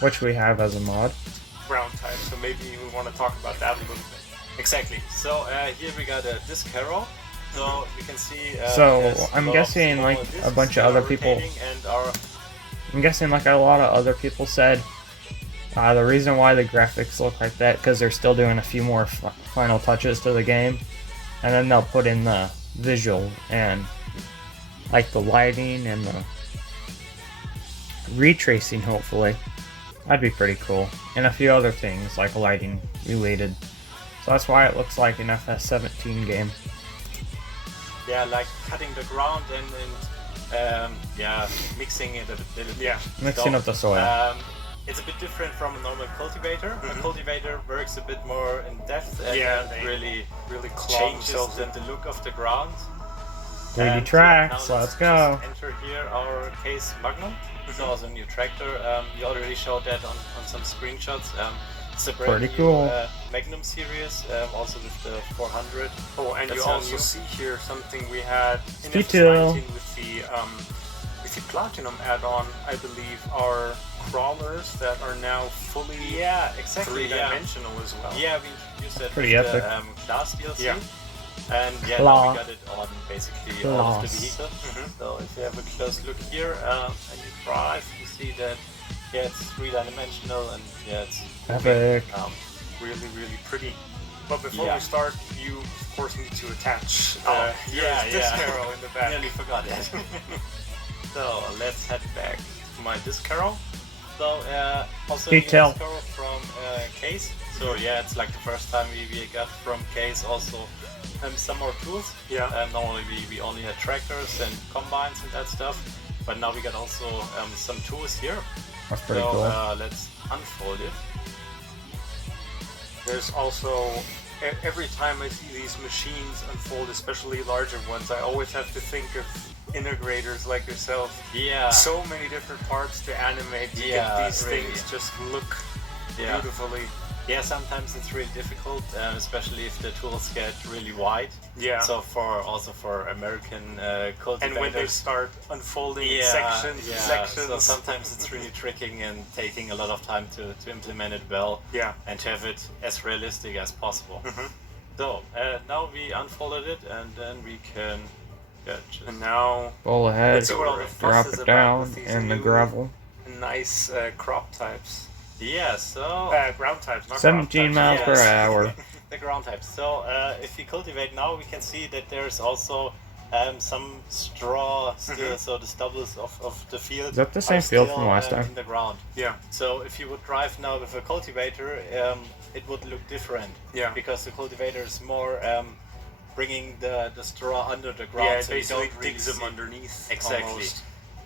which we have as a mod. ground type. So maybe we want to talk about that a little bit. Exactly. So here we got a disc arrow. So you can see. So there's I'm lot of guessing smaller like a discs bunch that of other are people. rotating and are I'm guessing like a lot of other people said the reason why the graphics look like that because they're still doing a few more final touches to the game, and then they'll put in the visual and like the lighting and the retracing. Hopefully, that'd be pretty cool, and a few other things like lighting related. So that's why it looks like an Fs17 game. yeah, like cutting the ground and yeah, mixing it a little bit. Yeah. Mixing up the soil. It's a bit different from a normal cultivator. A cultivator works a bit more in depth and they really claw changes themselves the look of the ground. 3D And, tracks, now let's go. just enter here our case Magnum. It's also a new tractor. We already showed that on some screenshots. It's a brand Pretty new cool. Magnum series, also with the 400. Oh, and That's you all also new. see here something we had in Detail. Fs19 with the Platinum add-on, I believe, are crawlers that are now fully exactly. three-dimensional as well. Yeah, we introduced that Pretty with epic. the Class DLC. Yeah. And now Claw. we got it on basically all of the Claws. vehicles. So if you have a close look here and you drive, you see that it's three-dimensional and it's Epic. Really, really pretty. But before Yeah. we start, you of course need to attach yeah, this yeah. arrow in the back. Nearly forgot it. So let's head back to my disc arrow. So also Detail. disc arrow from Case. So yeah, it's like the first time we got from Case also some more tools. Yeah. Normally we only had tractors and combines and that stuff, but now we got also some tools here. That's pretty So cool. let's unfold it. There's also, every time I see these machines unfold, especially larger ones, I always have to think of integrators like yourself. Yeah. So many different parts to animate to Yeah, get these really. things just look Yeah. beautifully. Yeah, sometimes it's really difficult, especially if the tools get really wide. Yeah. So also for American cultivators. And when they start unfolding in sections, So sometimes it's really tricky and taking a lot of time to implement it well. Yeah. And to have it as realistic as possible. Mhm. So now we unfolded it and then we can just And now Pull ahead, let's see what all the fuss drop is it about down with these in the new gravel. nice crop types. yeah. So Ground types, not 17 crop miles types. per Yes. hour. the ground types. So if we cultivate now, we can see that there's also some straw still, so the stubbles of the field. Is that the are same field still, from last time? in the ground. Yeah. So if you would drive now with a cultivator, it would look different. Yeah. Because the cultivator is more bringing the straw under the ground. Yeah, it so you basically don't really digs them see- underneath. Exactly. Almost.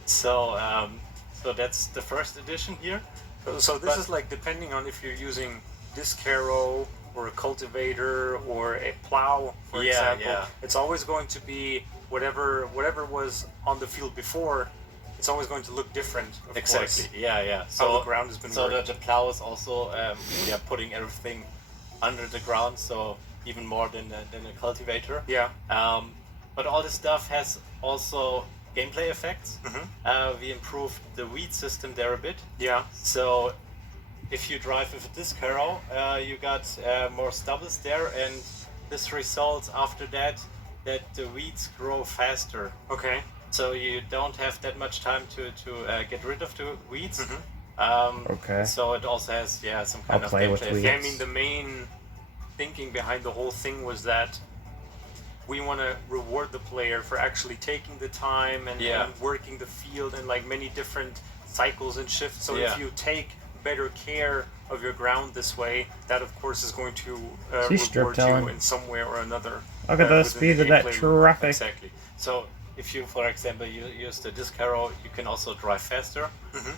So so that's the first edition here. So this But- is like depending on if you're using disc harrow or a cultivator or a plow, for Yeah, example. yeah. It's always going to be whatever was on the field before. It's always going to look different. Of Exactly. course. Yeah, yeah. How the ground has been so worked. the plow is also putting everything under the ground, so even more than a cultivator. Yeah. But all this stuff has also gameplay effects. Mhm. We improved the weed system there a bit. Yeah. So if you drive with a disc harrow, you got more stubbles there, and this results after that the weeds grow faster. Okay. So you don't have that much time to get rid of the weeds. Okay. So it also has some I'll kind of play with gameplay weeds. Yeah, I effects. mean the main thinking behind the whole thing was that we want to reward the player for actually taking the time and working the field and like many different cycles and shifts. So if you take better care of your ground this way, that of course is going to reward you in some way or another. Look at the within speed of that gameplay. traffic. Exactly. So if you, for example, you use the disc harrow, you can also drive faster.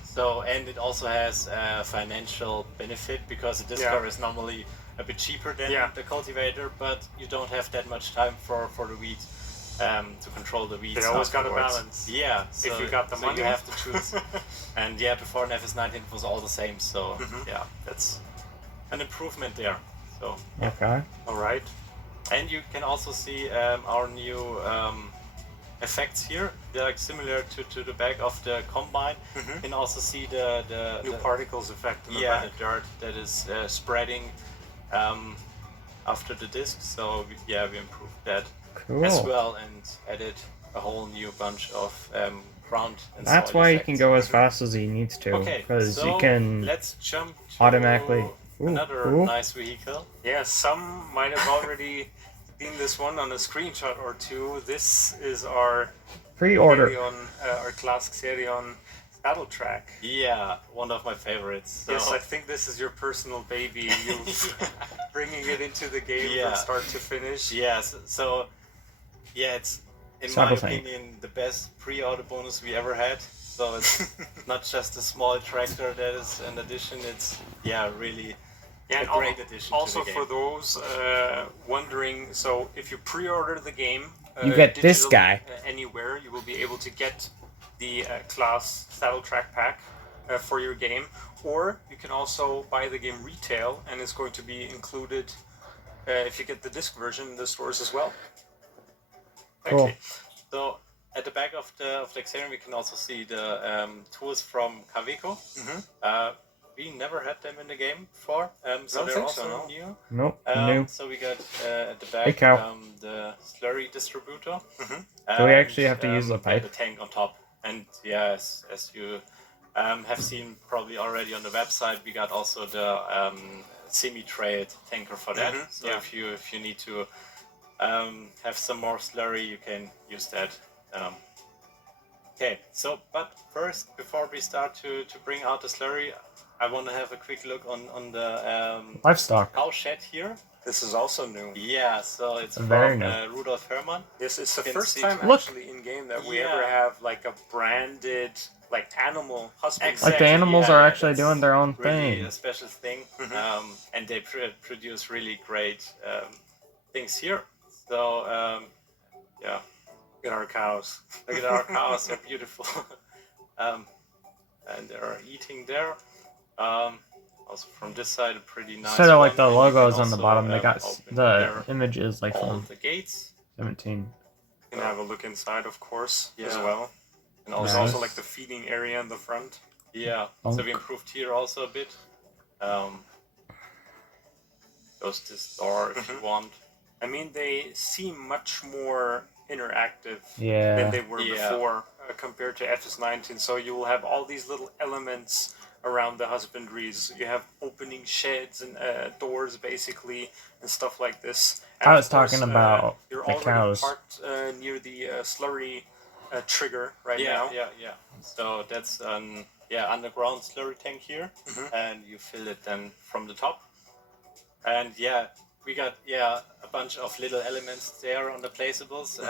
So and it also has a financial benefit because the disc harrow is normally a bit cheaper than the cultivator, but you don't have that much time for the weed to control the weeds. They always got a afterwards. balance. Yeah. So, If you got the so money, you have to choose. And before in FS19 it was all the same. So that's an improvement there. So Okay. All right. and you can also see our new effects here. They're like similar to the back of the combine. You can also see the new particles effect in the yeah, back. the dirt that is spreading after the disc. So we improved that as well and added a whole new bunch of ground and That's soil why effects. he can go as fast as he needs to, Okay, because so you can let's jump to automatically. another nice vehicle. Yeah, some might have already seen this one on a screenshot or two. This is our Pre-order. our classic Xerion saddle track. Yeah, one of my favorites. So. Yes, I think this is your personal baby. You bringing it into the game from start to finish. Yes, so it's in my opinion the best pre-order bonus we ever had. So it's not just a small tractor that is an addition. It's really a great addition. Also, to the game. for those wondering, so if you pre-order the game, you get this guy anywhere. You will be able to get the class saddle track pack for your game, or you can also buy the game retail, and it's going to be included if you get the disc version in the stores as well. Cool. Okay. So at the back of the Xerion, we can also see the tools from Kaweco. We never had them in the game before, so they're also new. Nope, new. So we got at the back the slurry distributor. So we actually have to use the pipe. The tank on top. And as you have seen probably already on the website, we got also the semi-trailed tanker for that. So if you need to have some more slurry, you can use that. Okay, so but first, before we start to bring out the slurry, I want to have a quick look on the livestock cow shed here. This is also new. Yeah, so it's very from Rudolf Herrmann. Yes, it's the first time actually in game that we ever have like a branded like animal husbandry. Exactly. Like the animals are actually doing their own thing. Really a special thing, and they produce really great things here. So yeah. Look at our cows. Look at our cows, they're beautiful. And they're eating there. Also from this side, a pretty nice. Instead of like the one. logos on the bottom, they got the images like all from the gates. 17. You can have a look inside, of course, as Yeah. well. And there's Nice. also like the feeding area in the front. Yeah, so we improved here also a bit. Close this door if you want. I mean, they seem much more interactive Yeah. than they were before compared to Fs19. So you will have all these little elements around the husbandries. You have opening sheds and doors, basically, and stuff like this. And I was of course, talking about you're the already cows. parked near the slurry trigger right now. Yeah. So that's an underground slurry tank here, and you fill it then from the top. And we got a bunch of little elements there on the placeables.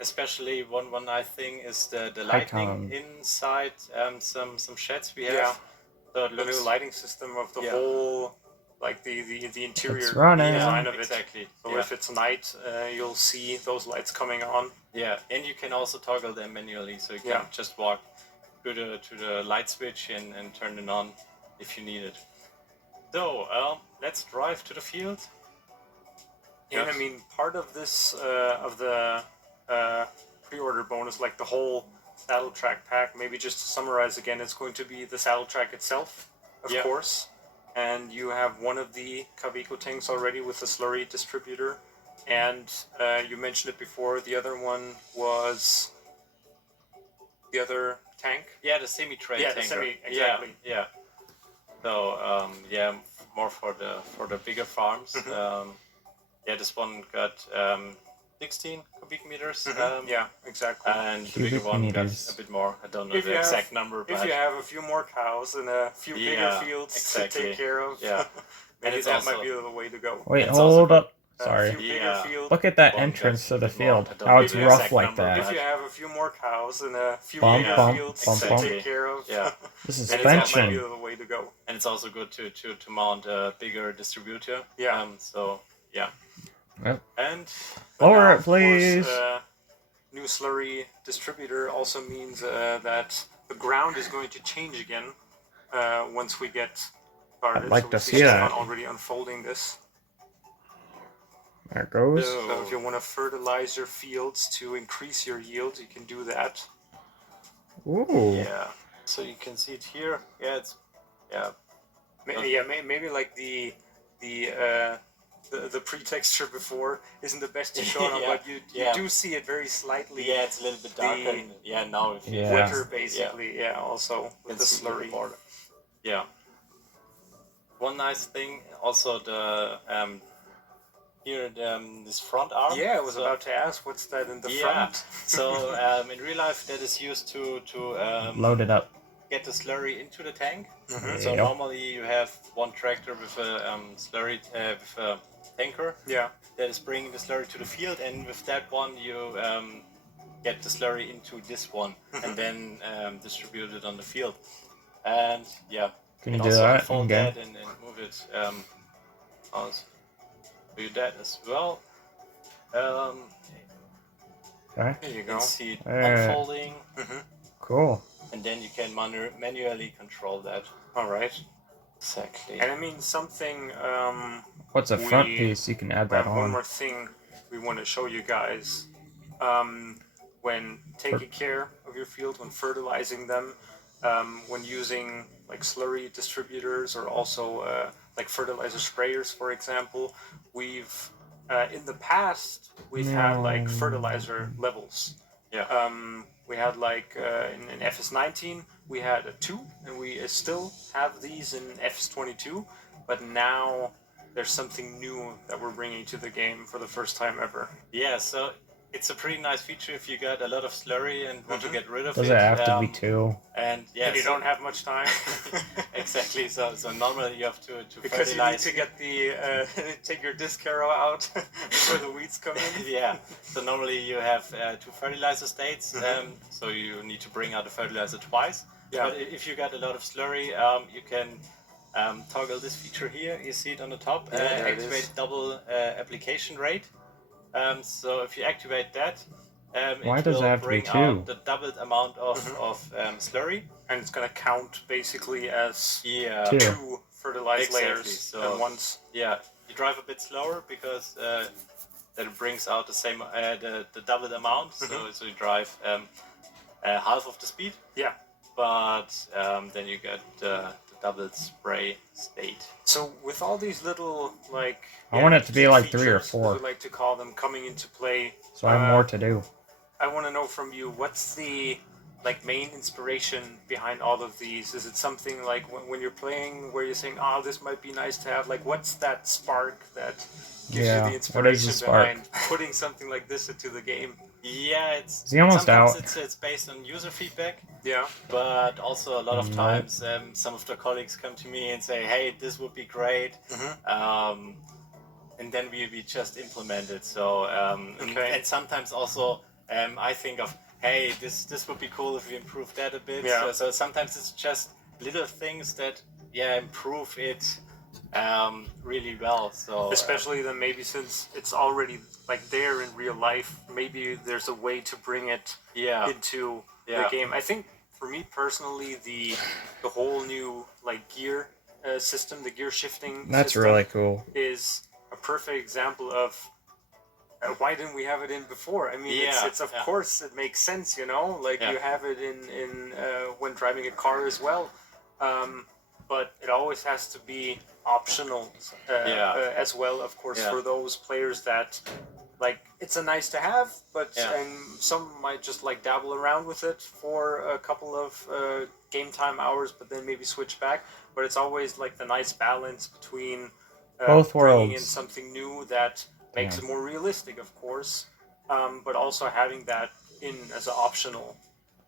Especially one nice thing is the lighting inside some sheds we have. Yeah. So it The looks new lighting system of the whole, like the interior It's running. design of it. Exactly. So if it's night, you'll see those lights coming on. Yeah, and you can also toggle them manually, so you can just walk to the light switch and turn it on if you need it. So let's drive to the field. Yeah, I mean, part of this of the pre-order bonus, like the whole saddle track pack, maybe just to summarize again, it's going to be the saddle track itself, of course, and you have one of the Kaweco tanks already with the slurry distributor, and you mentioned it before, the other one was the other tank? Yeah, the semi-tray tanker. Exactly. Yeah. So more for the bigger farms. This one got 16 cubic meters. Exactly. And the bigger one got a bit more. I don't know the exact number. If you have a few more cows and a few bigger fields to take care of, maybe that might be the way to go. Wait, hold up. Sorry. Field, Look at that entrance to the field. How it's rough like that. If you have a few more cows and a few Bump, bigger bump, fields bump, to bump. take care of, The that might be suspension. the way to go. And it's also good to mount a bigger distributor. Yep. And Lower now, it, of course, please. New slurry distributor also means that the ground is going to change again once we get started. I'd like to we see see that. Already unfolding this. There it goes. So if you want to fertilize your fields to increase your yield, you can do that. Ooh. Yeah. So you can see it here. Yeah, it's Maybe like the pre-texture before isn't the best to show on, but you do see it very slightly. Yeah, it's a little bit darker. Now if you wetter basically. Also with the slurry. Yeah. One nice thing also the here this front arm. Yeah, I was about to ask, what's that in the front? So in real life that is used to load it up. Get the slurry into the tank. Mm-hmm. So normally you have one tractor with a slurry with a tanker. Yeah. That is bringing the slurry to the field, and with that one you get the slurry into this one, and then distribute it on the field. And can you do that? Fold that and move it. Do that as well. Okay. There you go. See it unfolding. Cool. And then you can manually control that. All right. Exactly. And I mean something. What's a front piece? You can add that on. One more thing we want to show you guys. When taking care of your field, when fertilizing them, when using like slurry distributors or also like fertilizer sprayers, for example, we've in the past had like fertilizer levels. Yeah. We had like in Fs19 we had a 2, and we still have these in Fs22, but now there's something new that we're bringing to the game for the first time ever. Yeah, so it's a pretty nice feature if you got a lot of slurry and want to get rid of it. Does it have to be 2? And you don't have much time. Exactly. So normally you have to because fertilize. You need to get the take your disc harrow out before the weeds come in. Yeah. So normally you have 2 fertilizer states. So you need to bring out the fertilizer twice. Yeah. But if you got a lot of slurry, you can toggle this feature here. You see it on the top. Activate double application rate. So if you activate that, why it does will that have to be bring 2? out the doubled amount of slurry, and it's gonna count basically as 2 fertilized layers. So at once. Yeah, you drive a bit slower because that it brings out the same the doubled amount. So you drive half of the speed. Yeah. But then you get the double spray state. So with all these little like I want it to be like 3 or 4. We like to call them coming into play. So I have more to do. I want to know from you, what's the like main inspiration behind all of these? Is it something like when you're playing where you're saying, oh, this might be nice to have? Like, what's that spark that gives you the inspiration behind putting something like this into the game? Yeah, it's almost out. It's based on user feedback. Yeah. But also a lot of times, some of the colleagues come to me and say, "Hey, this would be great," and then we just implement it. So and sometimes also I think of, "Hey, this would be cool if we improve that a bit." Yeah. So sometimes it's just little things that improve it really well. So especially then maybe since it's already like there in real life, maybe there's a way to bring it into the game. I think for me personally, the whole new like gear system, the gear shifting system really cool, is a perfect example of why didn't we have it in before? I mean, it's of course it makes sense, you know, like you have it in when driving a car as well. But it always has to be optional as well, of course, for those players that like it's a nice to have, but and some might just like dabble around with it for a couple of game time hours, but then maybe switch back. But it's always like the nice balance between both bringing worlds in something new that makes it more realistic, of course, but also having that in as an optional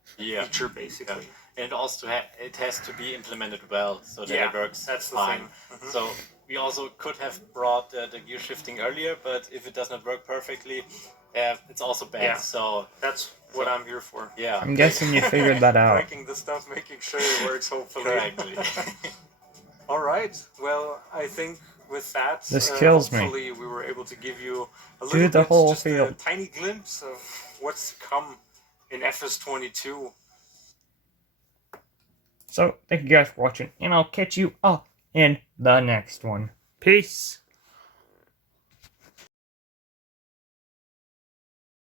feature, basically. And also it has to be implemented well so that it works that's the fine. thing. So we also could have brought the gear shifting earlier, but if it does not work perfectly, it's also bad. Yeah. So that's what I'm here for. Yeah. I'm guessing you figured that out. Breaking the stuff, making sure it works, hopefully. Correctly. All right. Well, I think with that, this kills me. Hopefully we were able to give you a little bit, just a tiny glimpse of what's to come in Fs22. So, thank you guys for watching, and I'll catch you all in the next one. Peace!